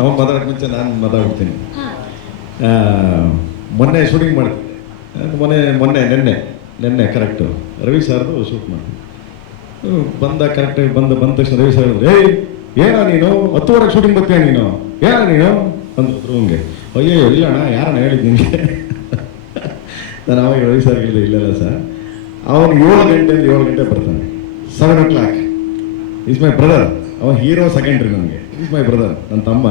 ಅವನು ಮಾತಾಡೋಕೆ ಮುಂಚೆ ನಾನು ಮಾತಾಡ್ತೀನಿ. ಮೊನ್ನೆ ಶೂಟಿಂಗ್ ಮಾಡಿದ್ವಿ. ನೆನ್ನೆ ಕರೆಕ್ಟು ರವಿ ಸರ್ದು ಶೂಟ್ ಮಾಡಿದ್ವಿ. ಕರೆಕ್ಟಾಗಿ ಬಂದ ತಕ್ಷಣ ರವಿ ಸರ್ ಹೇಳಿದ್ರು, ಏನೋ ನೀನು 10 ಶೂಟಿಂಗ್ ಬರ್ತೀಯ ನೀನು, ಏನೋ ನೀನು ಅಂದ್ರು ಹಂಗೆ. ಅಯ್ಯೋ ಇಲ್ಲಣ್ಣ, ಯಾರಣ್ಣ ಹೇಳಿದ್ದು ನಿಮಗೆ? ನಾನು ಅವಾಗ ರವಿ ಸರ್ ಹೇಳಿದೆ, ಇಲ್ಲ ಸರ್, ಅವನು 7 ಗಂಟೆ ಬರ್ತಾನೆ. 7 o'clock ಈಸ್ ಮೈ ಬ್ರದರ್. ಅವನು ಹೀರೋ ಸೆಕೆಂಡ್ರಿ ನನಗೆ. ಈಸ್ ಮೈ ಬ್ರದರ್, ನನ್ನ ತಮ್ಮ.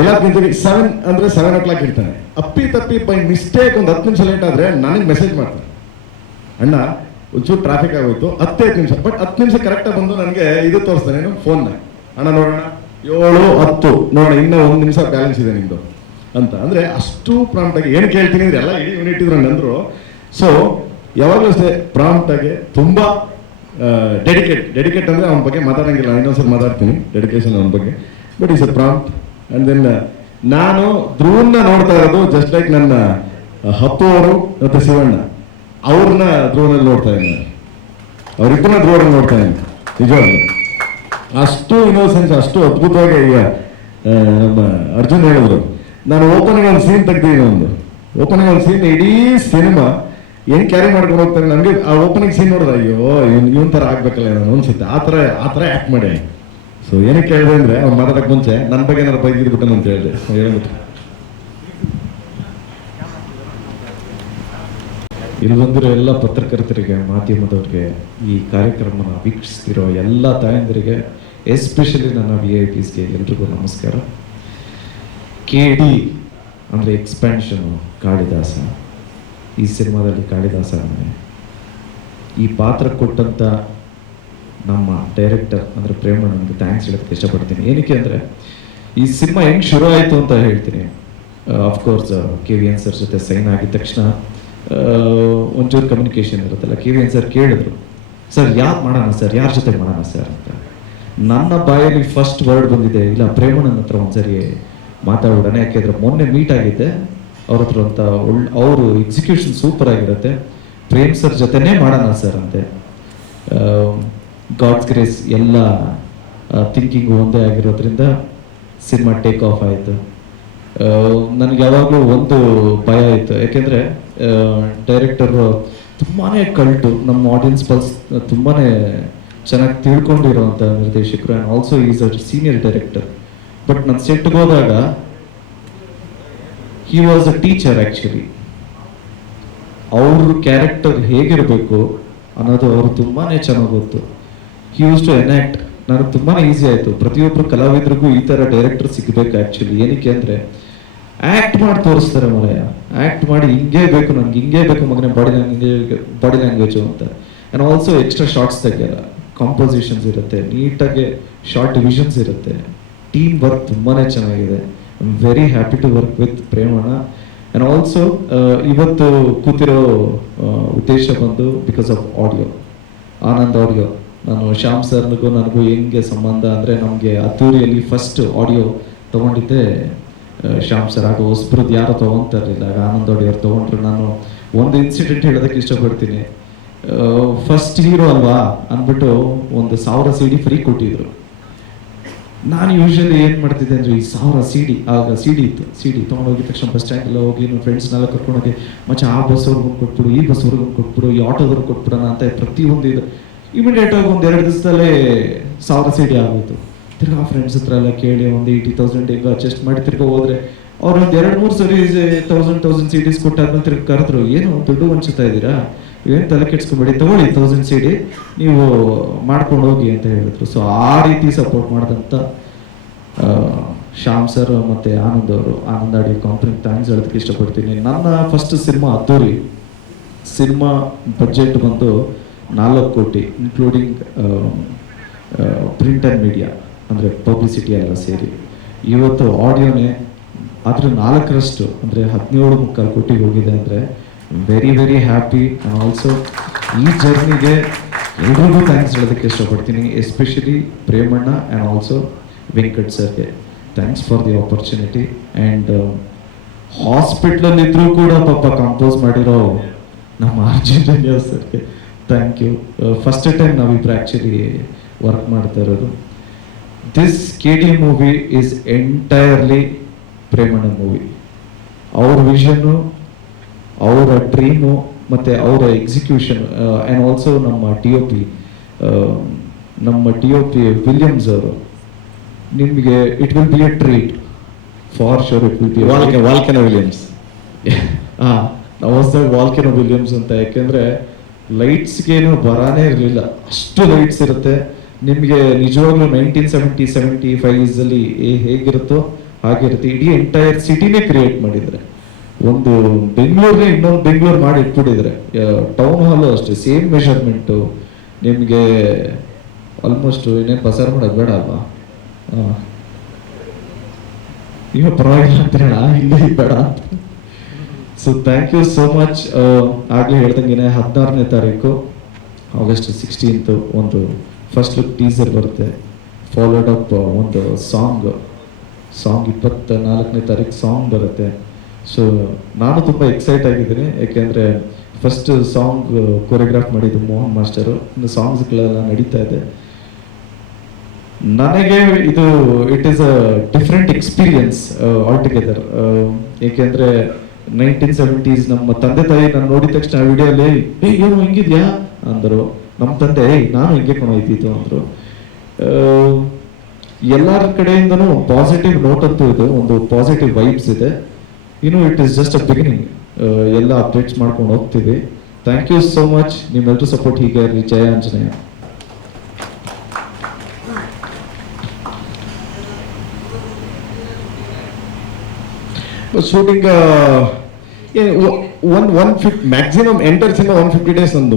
ಎಲ್ಲ ತಿಂತೀನಿ 7 ಅಂದರೆ 7 o'clock ಇರ್ತಾನೆ. ತಪ್ಪಿ ಬೈ ಮಿಸ್ಟೇಕ್ ಒಂದು 10 ನಿಮಿಷ ಲೇಟ್ ಆದರೆ ನನಗೆ ಮೆಸೇಜ್ ಮಾಡ್ತಾನೆ, ಅಣ್ಣ ಒಂಚೂರು ಟ್ರಾಫಿಕ್ ಆಗೋಯ್ತು, 15 ನಿಮಿಷ. ಬಟ್ 10 ನಿಮಿಷ ಕರೆಕ್ಟಾಗಿ ಬಂದು ನನಗೆ ಇದು ತೋರಿಸ್ತಾನೆ, ಏನು ಫೋನ್ನ, ಅಣ್ಣ ನೋಡೋಣ 7:10 ನೋಡೋಣ, ಇನ್ನೂ 1 ನಿಮಿಷ ಬ್ಯಾಲೆನ್ಸ್ ಇದೆ ನಿಮ್ಮದು ಅಂತ. ಅಂದರೆ ಅಷ್ಟು ಪ್ರಾಂಪ್ಟಾಗಿ ಏನು ಕೇಳ್ತೀನಿ ಅಂದರೆ ಎಲ್ಲ ಇಡೀ ಯೂನಿಟ್ ಇದ್ರು ಅಂದರು. ಸೊ ಯಾವಾಗಲೂ ಅಷ್ಟೇ ಪ್ರಾಂಪ್ಟಾಗಿ ತುಂಬ ಡೆಡಿಕೇಟ್ ಅಂದರೆ ಅವನ ಬಗ್ಗೆ ಮಾತಾಡೋಂಗಿಲ್ಲ. ಇನ್ನೊಂದ್ಸರಿ ಮಾತಾಡ್ತೀನಿ ಡೆಡಿಕೇಶನ್ ಅವನ ಬಗ್ಗೆ. But is a prompt. And then ನಾನು ಧ್ರುವನ್ನ ನೋಡ್ತಾ ಇರೋದು ಜಸ್ಟ್ ಲೈಕ್ ನನ್ನ ಹಪ್ಪು ಅವರು ಮತ್ತು ಶಿವಣ್ಣ ಅವ್ರನ್ನ ಧ್ರುವನಲ್ಲಿ ನೋಡ್ತಾ ಇದ್ದೀನಿ. ಅವರಿಬ್ಬರನ್ನ ಧ್ರುವನಲ್ಲಿ ನೋಡ್ತಾ ಇದ್ದೀನಿ ನಿಜವಾಗ್ಲೂ. ಅಷ್ಟು ಇನ್ನೋಸೆನ್ಸ್, ಅಷ್ಟು ಅದ್ಭುತವಾಗಿ. ಈಗ ನಮ್ಮ ಅರ್ಜುನ್ ಹೇಳಿದ್ರು, ನಾನು ಓಪನಿಂಗ್ ಒಂದು ಸೀನ್ ತೆಗ್ದಿದ್ದೀನಿ. ಓಪನಿಂಗ್ ಒಂದು ಸೀನ್ ಇಡೀ ಸಿನಿಮಾ ಏನು ಕ್ಯಾರಿ ಮಾಡ್ಕೊಂಡು ಹೋಗ್ತಾರೆ. ನನಗೆ ಆ ಓಪನಿಂಗ್ ಸೀನ್ ನೋಡಿದ್ರೆ ಅಯ್ಯೋ ಇವನ್ ಥರ ಆಗ್ಬೇಕಲ್ಲ ನಾನು ಅನ್ಸುತ್ತೆ. ಆ ಥರ ಆ್ಯಕ್ಟ್ ಮಾಡಿ. ಸೊ ಏನಕ್ಕೆ ಹೇಳಿದೆ ಅಂದರೆ, ಅವ್ನು ಮಾತಾಡೋಕ್ಕೆ ಮುಂಚೆ ನನ್ನ ಬಗ್ಗೆ ಏನಾರು ಬೈದಿರ್ಬಿಟ್ಟು ಅಂತ ಹೇಳಿದೆ. ಹೇಳ್ಬಿಟ್ಟು ಇಲ್ಲಿ ಬಂದಿರೋ ಎಲ್ಲ ಪತ್ರಕರ್ತರಿಗೆ, ಮಾಧ್ಯಮದವ್ರಿಗೆ, ಈ ಕಾರ್ಯಕ್ರಮನ ವೀಕ್ಷಿಸ್ತಿರೋ ಎಲ್ಲ ತಾಯಂದಿರಿಗೆ, ಎಸ್ಪೆಷಲಿ ನನ್ನ VIPsಗೆ ಎಲ್ರಿಗೂ ನಮಸ್ಕಾರ. KD ಅಂದರೆ ಎಕ್ಸ್ಪ್ಯಾನ್ಷನು ಕಾಳಿದಾಸ. ಈ ಸಿನಿಮಾದಲ್ಲಿ ಕಾಳಿದಾಸ ಈ ಪಾತ್ರ ಕೊಟ್ಟಂಥ ನಮ್ಮ ಡೈರೆಕ್ಟರ್ ಅಂದರೆ ಪ್ರೇಮಣ್ಣನಿಗೆ ಥ್ಯಾಂಕ್ಸ್ ಹೇಳೋದಕ್ಕೆ ಇಷ್ಟಪಡ್ತೀನಿ. ಏನಕ್ಕೆ ಅಂದರೆ, ಈ ಸಿನಿಮಾ ಹೆಂಗೆ ಶುರು ಆಯಿತು ಅಂತ ಹೇಳ್ತೀನಿ. ಅಫ್ಕೋರ್ಸ್ KVN ಸರ್ ಜೊತೆ ಸೈನ್ ಆಗಿದ ತಕ್ಷಣ ಒಂಚೂರು ಕಮ್ಯುನಿಕೇಷನ್ ಇರುತ್ತಲ್ಲ. KVN ಸರ್ ಕೇಳಿದ್ರು, ಸರ್ ಯಾರು ಮಾಡೋಣ ಸರ್, ಯಾರ ಜೊತೆ ಮಾಡೋಣ ಸರ್ ಅಂತ. ನನ್ನ ಬಾಯಲ್ಲಿ ಫಸ್ಟ್ ವರ್ಡ್ ಬಂದಿದೆ, ಇಲ್ಲ ಪ್ರೇಮಣ್ಣನ ಹತ್ರ ಒಂದ್ಸರಿ ಮಾತಾಡೋಣ. ಯಾಕೆಂದರೆ ಮೊನ್ನೆ ಮೀಟ್ ಆಗಿದ್ದೆ ಅವ್ರ ಹತ್ರ ಅಂತ. ಅವರು ಎಕ್ಸಿಕ್ಯೂಷನ್ ಸೂಪರ್ ಆಗಿರುತ್ತೆ, ಪ್ರೇಮ್ ಸರ್ ಜೊತೆನೇ ಮಾಡೋಣ ಸರ್ ಅಂತೆ. ಗಾಡ್ಸ್ ಗ್ರೇಸ್ ಎಲ್ಲ ಥಿಂಕಿಂಗು ಒಂದೇ ಆಗಿರೋದ್ರಿಂದ ಸಿನಿಮಾ ಟೇಕ್ ಆಫ್ ಆಯಿತು. ನನಗೆ ಯಾವಾಗಲೂ ಒಂದು ಭಯ ಇತ್ತು, ಯಾಕೆಂದರೆ ಡೈರೆಕ್ಟರು ತುಂಬಾ ಕಲ್ಟು, ನಮ್ಮ ಆಡಿಯನ್ಸ್ ಪಲ್ಸ್ ತುಂಬಾ ಚೆನ್ನಾಗಿ ತಿಳ್ಕೊಂಡಿರೋವಂಥ ನಿರ್ದೇಶಕರು. And also is a senior director. But ನಾನು ಸೆಟ್ಗೆ ಹೋದಾಗ he was a teacher actually. ಅವ್ರ ಕ್ಯಾರೆಕ್ಟರ್ ಹೇಗಿರಬೇಕು ಅನ್ನೋದು ಅವರು ತುಂಬಾ ಚೆನ್ನಾಗಿ ಗೊತ್ತು. He use to enact. ನನಗೆ ತುಂಬಾ ಈಸಿ ಆಯಿತು. ಪ್ರತಿಯೊಬ್ಬರು ಕಲಾವಿದರಿಗೂ ಈ ಥರ ಡೈರೆಕ್ಟರ್ ಸಿಗಬೇಕು ಆ್ಯಕ್ಚುಲಿ. ಏನಕ್ಕೆ ಅಂದರೆ ಆ್ಯಕ್ಟ್ ಮಾಡಿ ತೋರಿಸ್ತಾರೆ ಮರೆಯ. ಆ್ಯಕ್ಟ್ ಮಾಡಿ ಹಿಂಗೇ ಬೇಕು, ನನಗೆ ಹಿಂಗೇ ಬೇಕು ಮಗನೇ ಬಾಡಿ ಲ್ಯಾಂಗ್ವೇಜು ಅಂತ. ಆ್ಯಂಡ್ ಆಲ್ಸೋ ಎಕ್ಸ್ಟ್ರಾ ಶಾರ್ಟ್ಸ್ ತೆಗೆಯಲ್ಲ, ಕಾಂಪೋಸಿಷನ್ಸ್ ಇರುತ್ತೆ, ನೀಟಾಗಿ ಶಾರ್ಟ್ ಡಿವಿಷನ್ಸ್ ಇರುತ್ತೆ. ಟೀಮ್ ವರ್ಕ್ ತುಂಬಾ ಚೆನ್ನಾಗಿದೆ. I am very happy to work with Premanna. And also ಇವತ್ತು ಕೂತಿರೋ ಉದ್ದೇಶ ಬಂದು because of audio, Anand audio. ನಾನು ಶ್ಯಾಮ್ ಸರ್ನಿಗೂ ನನಗೂ ಹೆಂಗೆ ಸಂಬಂಧ ಅಂದರೆ, ನಮಗೆ ಅದ್ದೂರಿಯಲ್ಲಿ ಫಸ್ಟ್ ಆಡಿಯೋ ತೊಗೊಂಡಿದ್ದೆ ಶ್ಯಾಮ್ ಸರ್. ಆಗ ಹೊಸಬ್ರದ್ದು ಯಾರೋ ತೊಗೊತಾ ಇರಲಿಲ್ಲ. ಆಗ ಆನಂದ್ ಆಡಿಯೋ ತೊಗೊಂಡ್ರು. ನಾನು ಒಂದು ಇನ್ಸಿಡೆಂಟ್ ಹೇಳೋದಕ್ಕೆ ಇಷ್ಟಪಡ್ತೀನಿ. ಫಸ್ಟ್ ಹೀರೋ ಅಲ್ವಾ ಅಂದ್ಬಿಟ್ಟು 1000 CD ಫ್ರೀ ಕೊಟ್ಟಿದ್ರು. ನಾನು ಯೂಶ್ವಲಿ ಏನು ಮಾಡ್ತಿದ್ದೆ ಅಂದರೆ, ಈ 1000 CD, ಆಗ CD ಇತ್ತು, CD ತೊಗೊಂಡೋಗಿದ ತಕ್ಷಣ ಬಸ್ ಸ್ಟ್ಯಾಂಡೆಲ್ಲ ಹೋಗಿ ನಮ್ಮ ಫ್ರೆಂಡ್ಸ್ನೆಲ್ಲ ಕರ್ಕೊಂಡೋಗಿ, ಮಚ್ಚ ಆ ಬಸ್ಸವ್ರಿಗೂ ಕೊಟ್ಬಿಡು, ಈ ಬಸ್ಸವ್ರಿಗೂ ಕೊಟ್ಬಿಡು, ಈ ಆಟೋದವ್ರಿಗೆ ಕೊಟ್ಬಿಡೋಣ ಅಂತ ಪ್ರತಿಯೊಂದು ಇದು ಇಮಿಡಿಯೇಟಾಗಿ 1-2 ದಿವಸದಲ್ಲೇ 1000 CD ಆಗೋಯ್ತು. ತಿರ್ಗಾ ಫ್ರೆಂಡ್ಸ್ ಹತ್ರ ಎಲ್ಲ ಕೇಳಿ ಒಂದು 80,000 ಈಗ ಅಡ್ಜಸ್ಟ್ ಮಾಡಿ ತಿರ್ಗಾ ಹೋದ್ರೆ ಅವ್ರು ಒಂದು 2-3 ಸರಿ 1000 CDs ಕೊಟ್ಟಾದ್ಮೇಲೆ ತಿರ್ಗಿ ಕರೆದ್ರು, ಏನು ದುಡ್ಡು ಹಂಚುತ್ತಾ ಇದ್ದೀರಾ, ಏನು ತಲೆ ಕೆಡ್ಸ್ಕೊಬೇಡಿ, ತಗೊಳ್ಳಿ 1000 CD ನೀವು ಮಾಡ್ಕೊಂಡು ಹೋಗಿ ಅಂತ ಹೇಳಿದ್ರು. ಸೊ ಆ ರೀತಿ ಸಪೋರ್ಟ್ ಮಾಡಿದಂಥ ಶ್ಯಾಮ್ ಸರ್ ಮತ್ತು ಆನಂದ್ ಅವರು, ಆನಂದ್ ಆಡಿಯೋ ಕಂಪ್ನಿಗೆ ಥ್ಯಾಂಕ್ಸ್ ಹೇಳೋದಕ್ಕೆ ಇಷ್ಟಪಡ್ತೀನಿ. ನನ್ನ ಫಸ್ಟ್ ಸಿನಿಮಾ ಅದ್ದೂರಿ. ಸಿನಿಮಾ ಬಜೆಟ್ ಬಂದು 4 ಕೋಟಿ, ಇನ್ಕ್ಲೂಡಿಂಗ್ ಪ್ರಿಂಟ್ ಆ್ಯಂಡ್ ಮೀಡಿಯಾ ಅಂದರೆ ಪಬ್ಲಿಸಿಟಿ ಎಲ್ಲ ಸೇರಿ. ಇವತ್ತು ಆಡಿಯೋನೇ ಅದ್ರ 4ರಷ್ಟು ಅಂದರೆ 17.25 ಕೋಟಿಗೆ ಹೋಗಿದೆ. ಅಂದರೆ very very happy. And also ಈ ಜರ್ನಿಗೆ ಎಲ್ರಿಗೂ ಥ್ಯಾಂಕ್ಸ್ ಹೇಳೋದಕ್ಕೆ ಇಷ್ಟಪಡ್ತೀನಿ. Especially Premanna and also Venkat ಸರ್ಗೆ thanks for the opportunity. And ಹಾಸ್ಪಿಟ್ಲಲ್ಲಿದ್ದರೂ ಕೂಡ ಪಾಪ ಕಂಪೋಸ್ ಮಾಡಿರೋ ನಮ್ಮ ಅರ್ಜುನ್ ಸರ್ಗೆ ಥ್ಯಾಂಕ್ ಯು. ಫಸ್ಟ್ ಟೈಮ್ ನಾವಿಬ್ಬರು ಆ್ಯಕ್ಚುಲಿ ವರ್ಕ್ ಮಾಡ್ತಾ ಇರೋದು. This KD movie is entirely Premanna movie. ಅವ್ರ ವಿಷನ್ನು, ಅವರ ಡ್ರೀಮು ಮತ್ತು ಅವರ ಎಕ್ಸಿಕ್ಯೂಷನ್ ಆ್ಯಂಡ್ ಆಲ್ಸೋ ನಮ್ಮ DOP ವಿಲಿಯಮ್ಸ್ ಅವರು, ನಿಮಗೆ it will be a treat for sure. It will B volcano Williams. ನಾವು ಹೊಸದಾಗಿ ವಾಲ್ಕೆನೋ ವಿಲಿಯಮ್ಸ್ ಅಂತ, ಯಾಕೆಂದರೆ ಲೈಟ್ಸ್ಗೇನು ಬರಾನೇ ಇರಲಿಲ್ಲ, ಅಷ್ಟು ಲೈಟ್ಸ್ ಇರುತ್ತೆ. ನಿಮಗೆ ನಿಜವಾಗ್ಲೂ 1975 ಹೇಗಿರುತ್ತೋ ಹಾಗಿರುತ್ತೆ. ಇಡೀ ಎಂಟೈರ್ ಸಿಟಿನೇ ಕ್ರಿಯೇಟ್ ಮಾಡಿದ್ದಾರೆ. ಒಂದು ಬೆಂಗಳೂರೇ ಇನ್ನೊಂದು ಬೆಂಗಳೂರು ಮಾಡಿ ಇಟ್ಬಿಟ್ಟಿದ್ದಾರೆ. ಟೌನ್ ಹಾಲು ಅಷ್ಟೇ, ಸೇಮ್ ಮೆಷರ್ಮೆಂಟು. ನಿಮಗೆ ಆಲ್ಮೋಸ್ಟ್ ಇನ್ನೇನು ಪಸಾರ ಮಾಡೋದು ಬೇಡ ಅಲ್ವಾ? ಈಗ ಪರವಾಗಿಲ್ಲ ಅಂತ ಇಲ್ಲಿ ಬೇಡ ಅಂತ. So thank you so much. ಆಗಲೇ ಹೇಳ್ದಂಗೆ 16ನೇ ತಾರೀಕು August 16th ಒಂದು ಫಸ್ಟ್ ಲುಕ್ ಟೀಸರ್ ಬರುತ್ತೆ. ಫಾಲೋಡ್ ಅಪ್ ಒಂದು ಸಾಂಗ್ 24ನೇ ತಾರೀಕು ಸಾಂಗ್ ಬರುತ್ತೆ. ಸೊ ನಾನು ತುಂಬ ಎಕ್ಸೈಟ್ ಆಗಿದ್ದೀನಿ, ಯಾಕೆಂದರೆ ಫಸ್ಟ್ ಸಾಂಗ್ ಕೊರಿಯೋಗ್ರಾಫ್ ಮಾಡಿದ್ದು ಮೋಹನ್ ಮಾಸ್ಟರು. ಇನ್ನು ಸಾಂಗ್ಸ್ಗಳೆಲ್ಲ ನಡೀತಾ ಇದೆ. ನನಗೆ ಇದು it is a different experience all together. ಏಕೆಂದರೆ 1970s ನಮ್ಮ ತಂದೆ ತಾಯಿ ನಾನು ನೋಡಿದ ತಕ್ಷಣ ವಿಡಿಯೋಲಿ ಏನು ಹಿಂಗಿದ್ಯಾ ಅಂದರು. ನಮ್ಮ ತಂದೆ ನಾನು ಹಿಂಗೆ ಕೊಡೋಯ್ತಿತ್ತು ಅಂದರು. ಎಲ್ಲರ ಕಡೆಯಿಂದನೂ ಪಾಸಿಟಿವ್ ನೋಟ್ ಅಂತೂ ಇದೆ, ಒಂದು ಪಾಸಿಟಿವ್ ವೈಬ್ಸ್ ಇದೆ. It is just a beginning. ಎಲ್ಲ ಅಪ್ಡೇಟ್ಸ್ ಮಾಡ್ಕೊಂಡು ಹೋಗ್ತೀವಿ. Thank you so much. ನಿಮ್ಮೆಲ್ಲರೂ ಸಪೋರ್ಟ್ ಹೀಗೆ ಇರಲಿ. ಜಯ Anjaneya. Shooting 150 maximum enter cinema 150 days ನಂದು.